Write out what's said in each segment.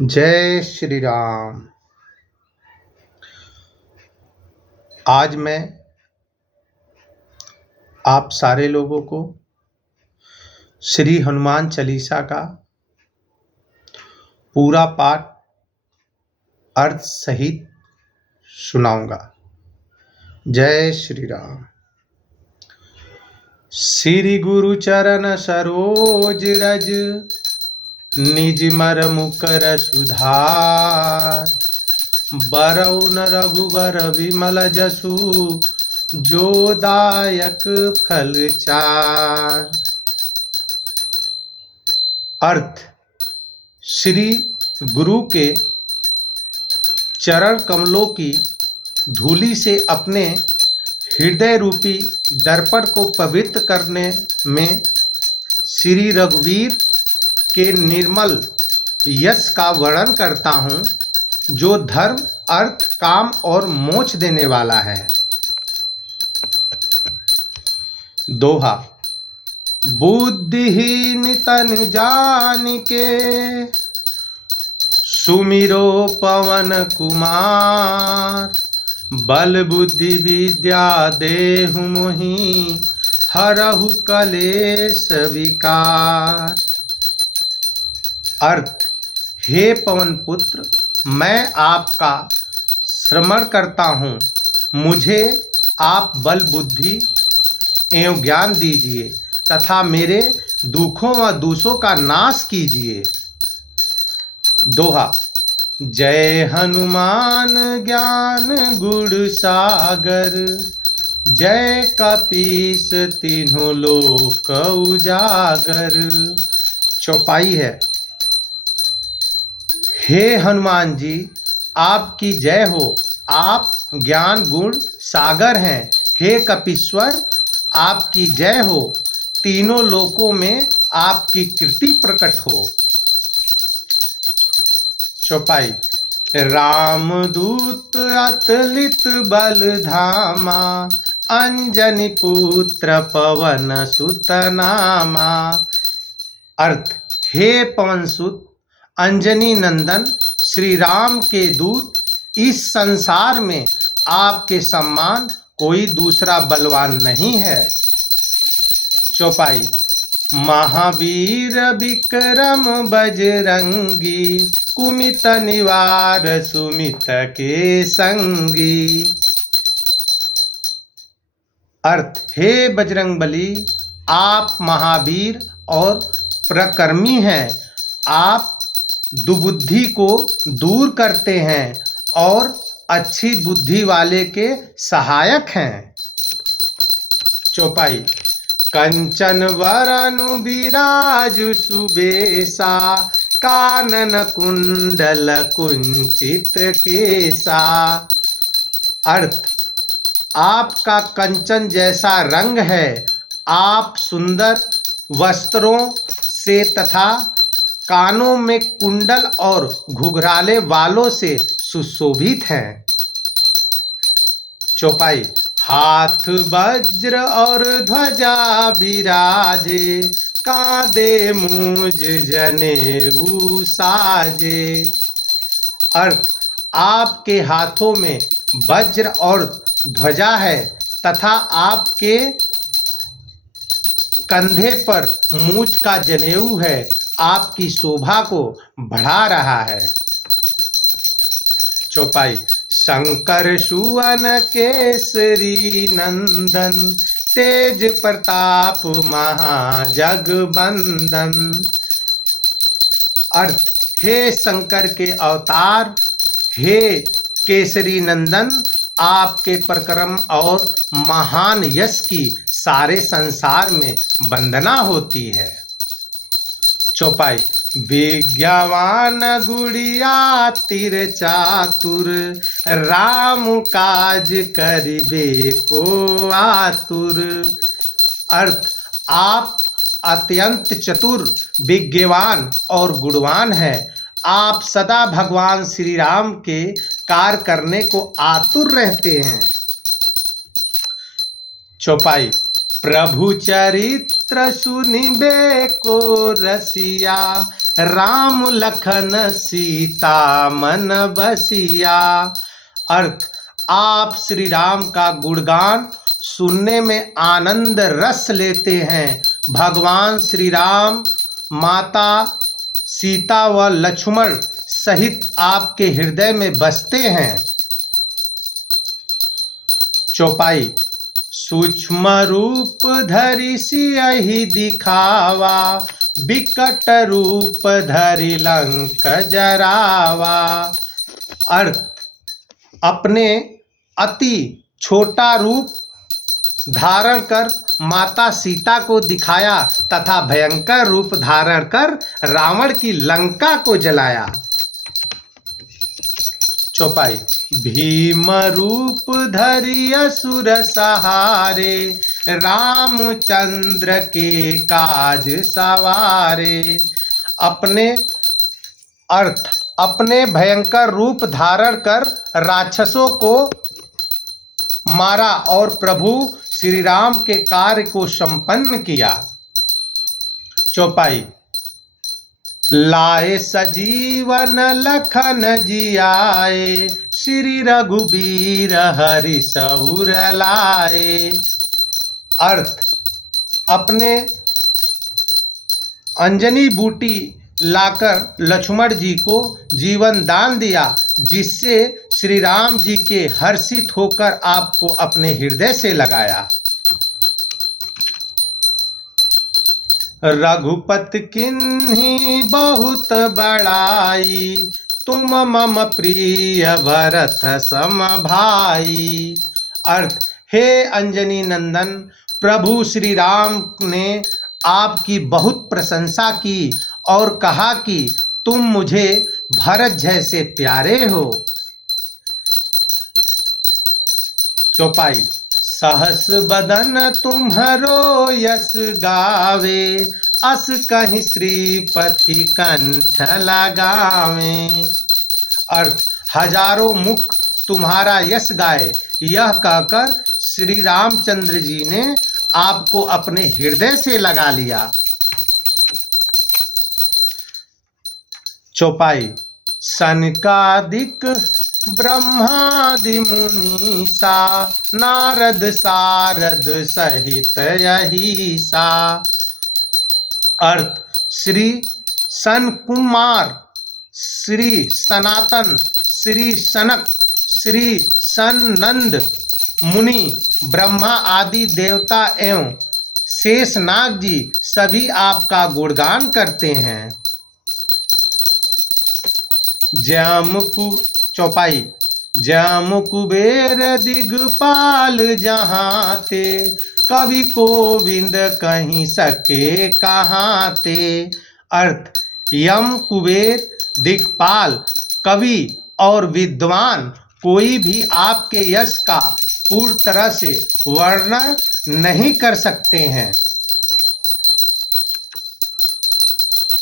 जय श्री राम। आज मैं आप सारे लोगों को श्री हनुमान चालीसा का पूरा पाठ अर्थ सहित सुनाऊंगा। जय श्री राम। श्री गुरु चरण सरोज रज, निज मर मुकर सुधार। बरऊ न रघुबर विमल जसु, जो दायक फल चार। अर्थ: श्री गुरु के चरण कमलों की धूलि से अपने हृदय रूपी दर्पण को पवित्र करने में श्री रघुवीर के निर्मल यश का वर्णन करता हूँ, जो धर्म, अर्थ, काम और मोक्ष देने वाला है। दोहा: बुद्धिहीन तन जानिके, सुमिरो पवन कुमार। बल बुद्धि विद्या देहु मोहि, हरहु कलेश विकार। अर्थ: हे पवन पुत्र, मैं आपका श्रवण करता हूँ। मुझे आप बल बुद्धि एवं ज्ञान दीजिए तथा मेरे दुखों व दोषों का नाश कीजिए। दोहा: जय हनुमान ज्ञान गुण सागर, जय कपीस तीनों लोक उजागर। चौपाई है: हे हनुमान जी, आपकी जय हो। आप ज्ञान गुण सागर हैं। हे कपीश्वर, आपकी जय हो। तीनों लोकों में आपकी कीर्ति प्रकट हो। चौपाई: रामदूत अतुलित बल धामा, अंजनी पुत्र पवन सुत नामा। अर्थ: हे पवन सुत, अंजनी नंदन श्री राम के दूत, इस संसार में आपके समान कोई दूसरा बलवान नहीं है। चौपाई: महावीर विक्रम बजरंगी, कुमित निवार सुमित के संगी। अर्थ: हे बजरंगबली, आप महावीर और पराक्रमी हैं। आप दुबुद्धि को दूर करते हैं और अच्छी बुद्धि वाले के सहायक हैं। चौपाई: कंचन वरनु विराजु सुबेसा, कानन कुंडल कुंचित केसा। अर्थ: आपका कंचन जैसा रंग है। आप सुंदर वस्त्रों से तथा कानों में कुंडल और घुघराले वालों से सुशोभित हैं। चौपाई: हाथ वज्र और ध्वजा विराजे, कांधे मूज जनेऊ साजे। अर्थ: आपके हाथों में वज्र और ध्वजा है तथा आपके कंधे पर मूछ का जनेऊ है। आपकी शोभा को बढ़ा रहा है। चौपाई: शंकर सुवन केसरी नंदन, तेज प्रताप महाजगबंदन। अर्थ: हे शंकर के अवतार, हे केसरी नंदन, आपके पराक्रम और महान यश की सारे संसार में वंदना होती है। चौपाई: विज्ञावान गुड़िया तिर चातुर, राम काज करिबे को आतुर। अर्थ: आप अत्यंत चतुर, विज्ञान और गुणवान हैं। आप सदा भगवान श्री राम के कार्य करने को आतुर रहते हैं। चौपाई: प्रभु चरित्र सुनिबे को रसिया, राम लखन सीता मन बसिया। अर्थ, आप श्री राम का गुणगान सुनने में आनंद रस लेते हैं। भगवान श्री राम माता सीता व लक्ष्मण सहित आपके हृदय में बसते हैं। चौपाई। सूक्ष्म रूप धरि सियहि दिखावा, विकट रूप धरि लंक जरावा। अर्थ, अपने अति छोटा रूप धारण कर माता सीता को दिखाया तथा भयंकर रूप धारण कर रावण की लंका को जलाया। चौपाई। भीम रूप धरि असुर सहारे, रामचंद्र के काज सवारे। अपने भयंकर रूप धारण कर राक्षसों को मारा और प्रभु श्री राम के कार्य को संपन्न किया। चौपाई। लाए सजीवन लखन जियाए, श्री रघुबीर हरि सउर लाए। अर्थ, अपने अंजनी बूटी लाकर लक्ष्मण जी को जीवन दान दिया, जिससे श्री राम जी के हर्षित होकर आपको अपने हृदय से लगाया। रघुपति किन्ही बहुत बड़ाई, तुम मम प्रिय भरत सम भाई। अर्थ, हे अंजनी नंदन, प्रभु श्री राम ने आपकी बहुत प्रशंसा की और कहा कि तुम मुझे भरत जैसे प्यारे हो। चौपाई। सहस बदन तुम्हारो यश गावे, अस कहीं श्रीपति कंठ लगावे। अर्थ, हजारों मुख तुम्हारा यश गाए, यह कहकर श्री रामचंद्र जी ने आपको अपने हृदय से लगा लिया। चौपाई। सनकादिक ब्रह्मादि मुनीसा, नारद सारद सहित यहीसा। अर्थ, श्री सन कुमार, श्री सनातन, श्री सनक, श्री सनंद मुनि, ब्रह्मा आदि देवता एवं शेषनाग जी सभी आपका गुणगान करते हैं। चौपाई। जम कुबेर दिगपाल जहाँ ते, कवि गोविंद कहीं सके कहाँ ते। अर्थ, यम कुबेर दिगपाल कवि और विद्वान कोई भी आपके यश का पूर्ण तरह से वर्णन नहीं कर सकते हैं।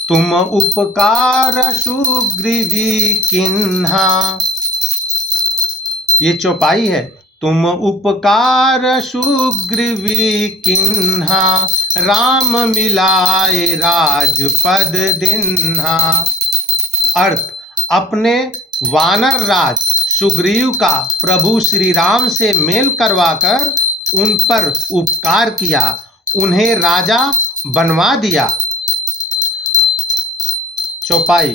तुम उपकार सुग्रीवी किन्हा। ये चौपाई है। तुम उपकार सुग्रीवी किन्हा, राम मिलाए राजपद दिन्हा। अर्थ, अपने वानर राज सुग्रीव का प्रभु श्री राम से मेल करवाकर उन पर उपकार किया, उन्हें राजा बनवा दिया। चौपाई।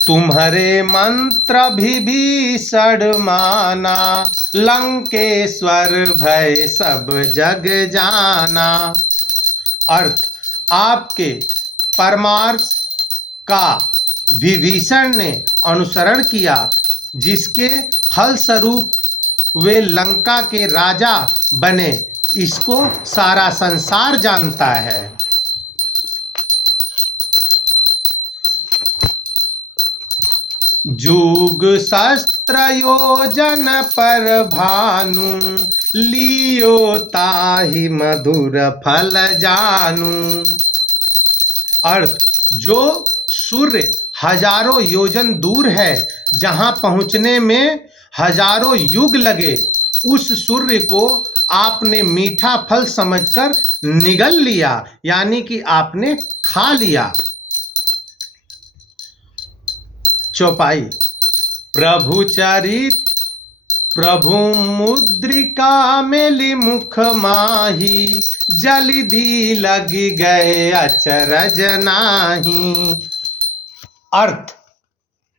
तुम्हारे मंत्र विभीषण माना, लंकेश्वर भय सब जग जाना। अर्थ, आपके परमार्थ का विभीषण ने अनुसरण किया, जिसके फलस्वरूप वे लंका के राजा बने, इसको सारा संसार जानता है। जुग शस्त्र योजन पर भानु, लियो ताहि मधुर फल जानू। अर्थ, जो सूर्य हजारों योजन दूर है, जहाँ पहुँचने में हजारों युग लगे, उस सूर्य को आपने मीठा फल समझकर निगल लिया, यानी कि आपने खा लिया। चौपाई। प्रभु चरित प्रभु मुद्रिका मेली मुख माही, जल्दी लगी गए अचरज नाही। अर्थ,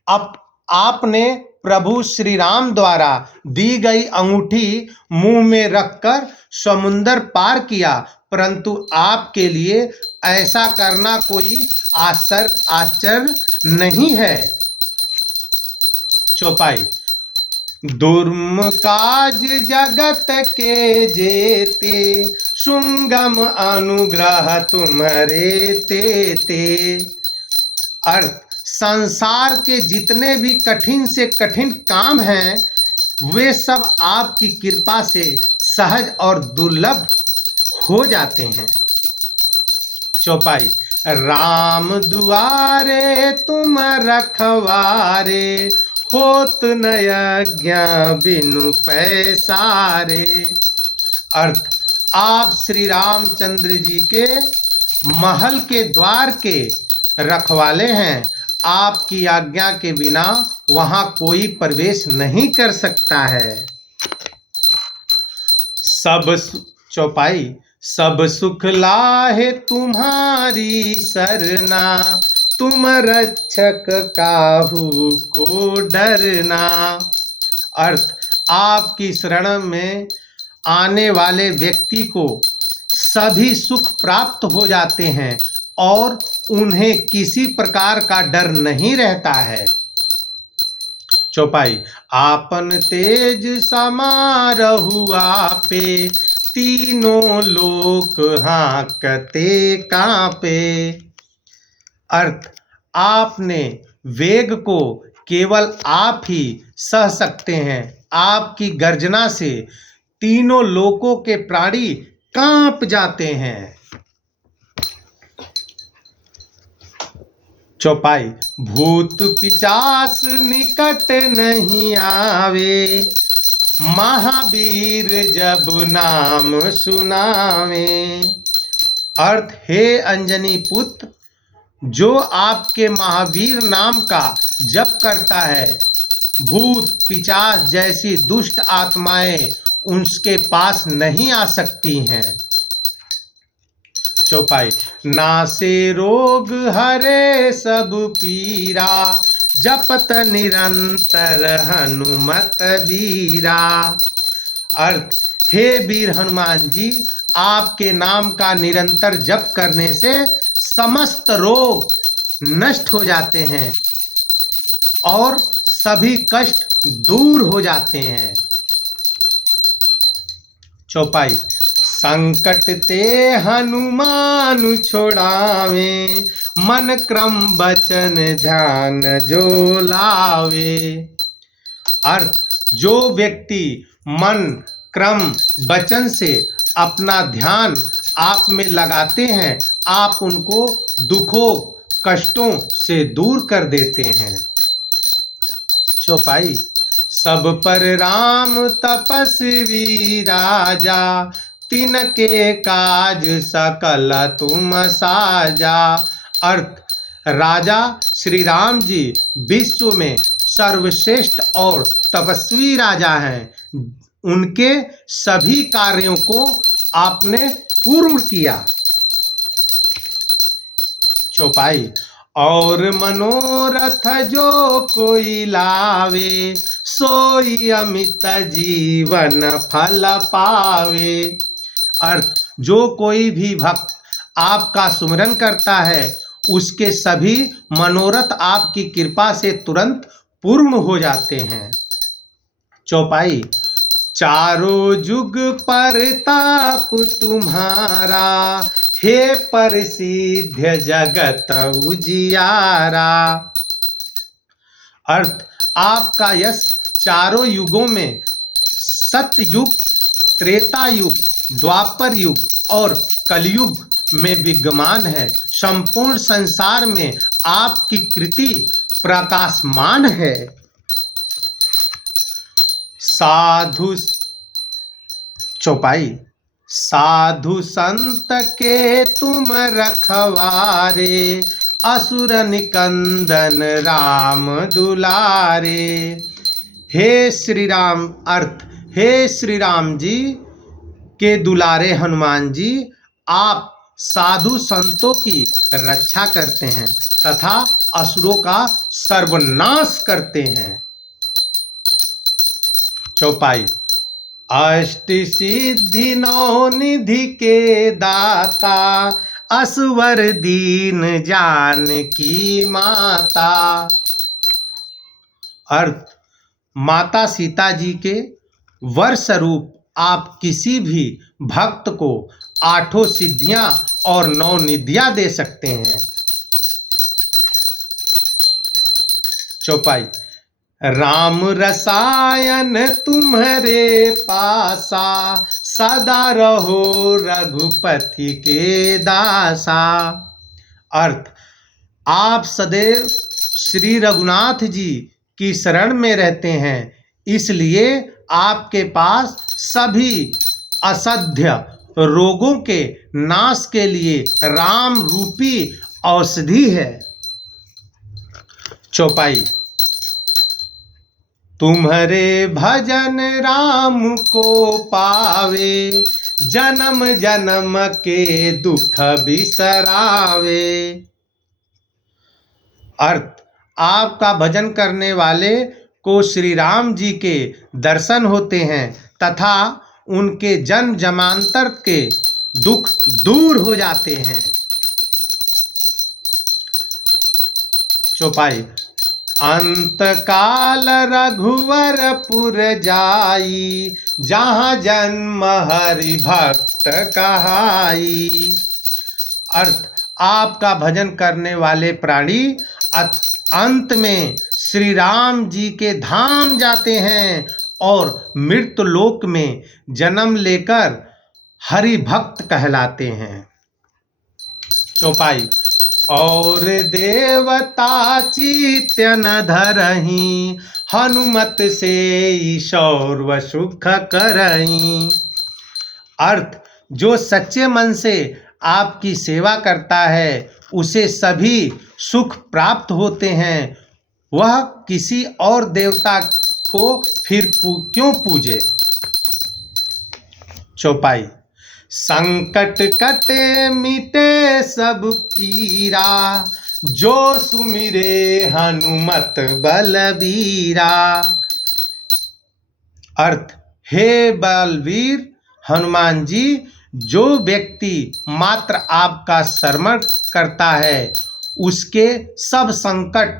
अब आपने प्रभु श्री राम द्वारा दी गई अंगूठी मुंह में रखकर समुंदर पार किया, परंतु आपके लिए ऐसा करना कोई आश्चर्य नहीं है। चौपाई। दुर्म काज जगत के जेते, सुंगम अनुग्रह तुम्हारे तेते। अर्थ, संसार के जितने भी कठिन से कठिन काम हैं वे सब आपकी कृपा से सहज और दुर्लभ हो जाते हैं। चौपाई। राम दुआरे तुम रखवारे, होत न यज्ञ बिनु पैसारे। अर्थ, आप श्री रामचंद्र जी के महल के द्वार के रखवाले हैं। आपकी आज्ञा के बिना वहां कोई प्रवेश नहीं कर सकता है। चौपाई। सब सुख लाहे तुम्हारी सरना, तुम रक्षक काहू को डरना। अर्थ, आपकी शरण में आने वाले व्यक्ति को सभी सुख प्राप्त हो जाते हैं और उन्हें किसी प्रकार का डर नहीं रहता है। चौपाई। आपन तेज समारहु आपे, तीनों लोक हांकते कांपे। अर्थ, आपने वेग को केवल आप ही सह सकते हैं। आपकी गर्जना से तीनों लोकों के प्राणी कांप जाते हैं। चौपाई। भूत पिशाच निकट नहीं आवे, महावीर जब नाम सुनावे। अर्थ, हे अंजनी पुत्र, जो आपके महावीर नाम का जप करता है, भूत पिशाच जैसी दुष्ट आत्माएं उसके पास नहीं आ सकती हैं। चौपाई। नासे रोग हरे सब पीरा, जपत निरंतर हनुमत वीरा। अर्थ, हे वीर हनुमान जी, आपके नाम का निरंतर जप करने से समस्त रोग नष्ट हो जाते हैं और सभी कष्ट दूर हो जाते हैं। चौपाई। संकट ते हनुमान छोड़ावे, मन क्रम वचन ध्यान जो लावे। अर्थ, जो व्यक्ति मन क्रम वचन से अपना ध्यान आप में लगाते हैं, आप उनको दुखों कष्टों से दूर कर देते हैं। चौपाई। सब पर राम तपस्वी राजा, तिनके काज सकल तुम साजा। अर्थ, राजा श्री राम जी विश्व में सर्वश्रेष्ठ और तपस्वी राजा हैं। उनके सभी कार्यों को आपने पूर्ण किया। चौपाई। और मनोरथ जो कोई लावे, सोई अमित जीवन फल पावे। अर्थ, जो कोई भी भक्त आपका सुमिरन करता है उसके सभी मनोरथ आपकी कृपा से तुरंत पूर्ण हो जाते हैं। चौपाई। चारों जुग परताप तुम्हारा, हे प्रसिद्ध जगत उजियारा। अर्थ, आपका यश चारों युगों में सतयुग, त्रेता युग, द्वापर युग और कलयुग में विद्यमान है। संपूर्ण संसार में आपकी कृति प्रकाशमान है। साधु। चौपाई। साधु संत के तुम रखवारे, असुर निकंदन राम दुलारे। हे श्री राम अर्थ, हे श्री राम जी के दुलारे हनुमान जी, आप साधु संतों की रक्षा करते हैं तथा असुरों का सर्वनाश करते हैं। चौपाई। अष्ट सिद्धि नौ निधि के दाता, असवर दीन जानकी माता। अर्थ, माता सीता जी के वर स्वरूप आप किसी भी भक्त को 8 सिद्धियां और 9 निधियां दे सकते हैं। चौपाई। राम रसायन तुम्हारे पासा, सदा रहो रघुपति के दासा। अर्थ, आप सदैव श्री रघुनाथ जी की शरण में रहते हैं, इसलिए आपके पास सभी असाध्य रोगों के नाश के लिए राम रूपी औषधि है। चौपाई। तुम्हारे भजन राम को पावे, जन्म जन्म के दुख बिसरावे। अर्थ, आपका भजन करने वाले को श्री राम जी के दर्शन होते हैं तथा उनके जन्म जन्मांतर के दुख दूर हो जाते हैं। चौपाई। अंत काल रघुवरपुर जाई, जहाँ जन्म हरि भक्त कहाई। अर्थ, आपका भजन करने वाले प्राणी अंत में श्री राम जी के धाम जाते हैं और मृत्यु लोक में जन्म लेकर हरि भक्त कहलाते हैं। चौपाई। और देवता चित्त न धरहीं, हनुमत से ईश्वर सुख करहीं। अर्थ, जो सच्चे मन से आपकी सेवा करता है उसे सभी सुख प्राप्त होते हैं, वह किसी और देवता को फिर क्यों पूजे। चौपाई। संकट कटे मिटे सब पीरा, जो सुमिरे हनुमत बलबीरा। अर्थ, हे बलवीर हनुमान जी, जो व्यक्ति मात्र आपका स्मरण करता है उसके सब संकट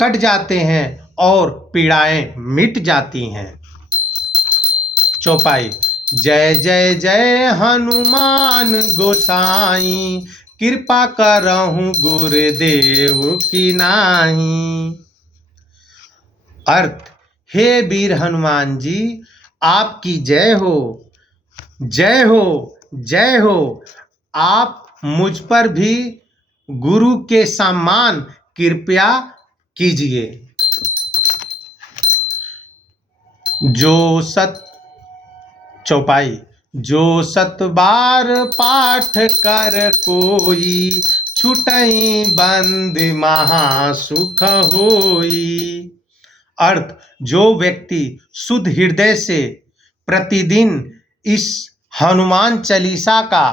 कट जाते हैं और पीड़ाएं मिट जाती हैं। चौपाई। जय जय जय हनुमान गोसाई, कृपा करहु गुरुदेव की नाही। अर्थ, हे वीर हनुमान जी, आपकी जय हो, जय हो, जय हो। आप मुझ पर भी गुरु के समान कृपया कीजिए। जो सत चौपाई। जो सत बार पाठ कर कोई, छुटई बंद महासुख होई। अर्थ, जो व्यक्ति शुद्ध हृदय से प्रतिदिन इस हनुमान चालीसा का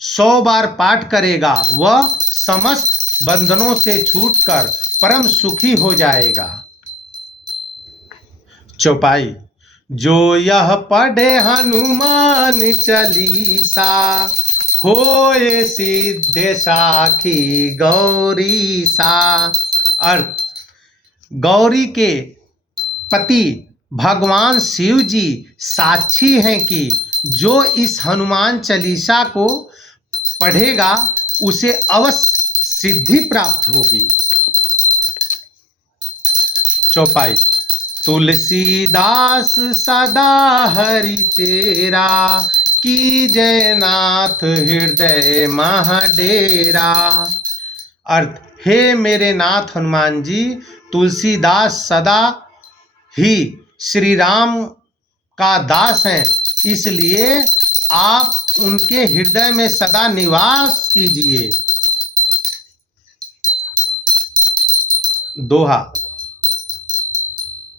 100 बार पाठ करेगा, वह समस्त बंधनों से छूटकर परम सुखी हो जाएगा। चौपाई। जो यह पढ़े हनुमान चालीसा, होए सिद्धि साखी गौरीसा। अर्थ, गौरी के पति भगवान शिव जी साक्षी हैं कि जो इस हनुमान चालीसा को पढ़ेगा उसे अवश्य सिद्धि प्राप्त होगी। चौपाई। तुलसीदास सदा हरि चेरा, की जयनाथ हृदय महडेरा। अर्थ, हे मेरे नाथ हनुमान जी, तुलसीदास सदा ही श्री राम का दास हैं, इसलिए आप उनके हृदय में सदा निवास कीजिए। दोहा।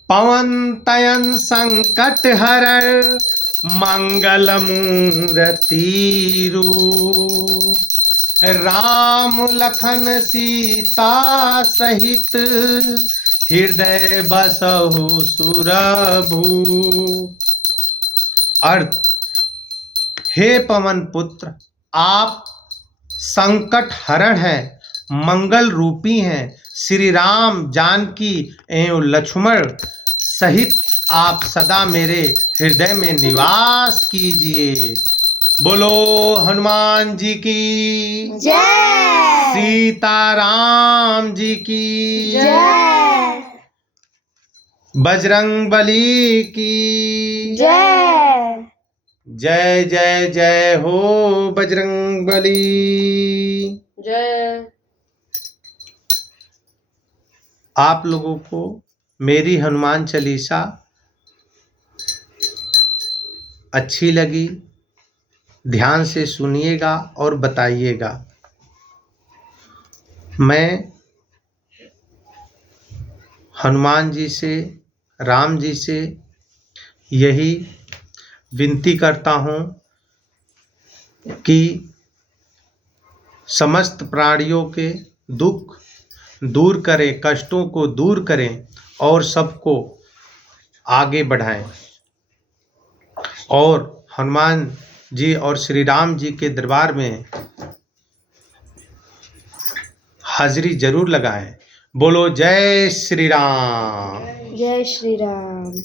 पवन तयन संकट हरण मंगल मूर्ति रूप, राम लखन सीता सहित हृदय बसहु सुरभूप। अर्थ, हे पवन पुत्र, आप संकट हरण हैं, मंगल रूपी हैं। श्री राम, जानकी एवं लक्ष्मण सहित आप सदा मेरे हृदय में निवास कीजिए। बोलो हनुमान जी की जय। सीताराम जी की जय। बजरंगबली की जय। जय जय जय हो बजरंगबली। जय। आप लोगों को मेरी हनुमान चालीसा अच्छी लगी, ध्यान से सुनिएगा और बताइएगा। मैं हनुमान जी से, राम जी से यही विनती करता हूँ कि समस्त प्राणियों के दुख दूर करें, कष्टों को दूर करें और सबको आगे बढ़ाएं। और हनुमान जी और श्री राम जी के दरबार में हाजिरी जरूर लगाएं। बोलो जय श्री राम। जय श्री राम।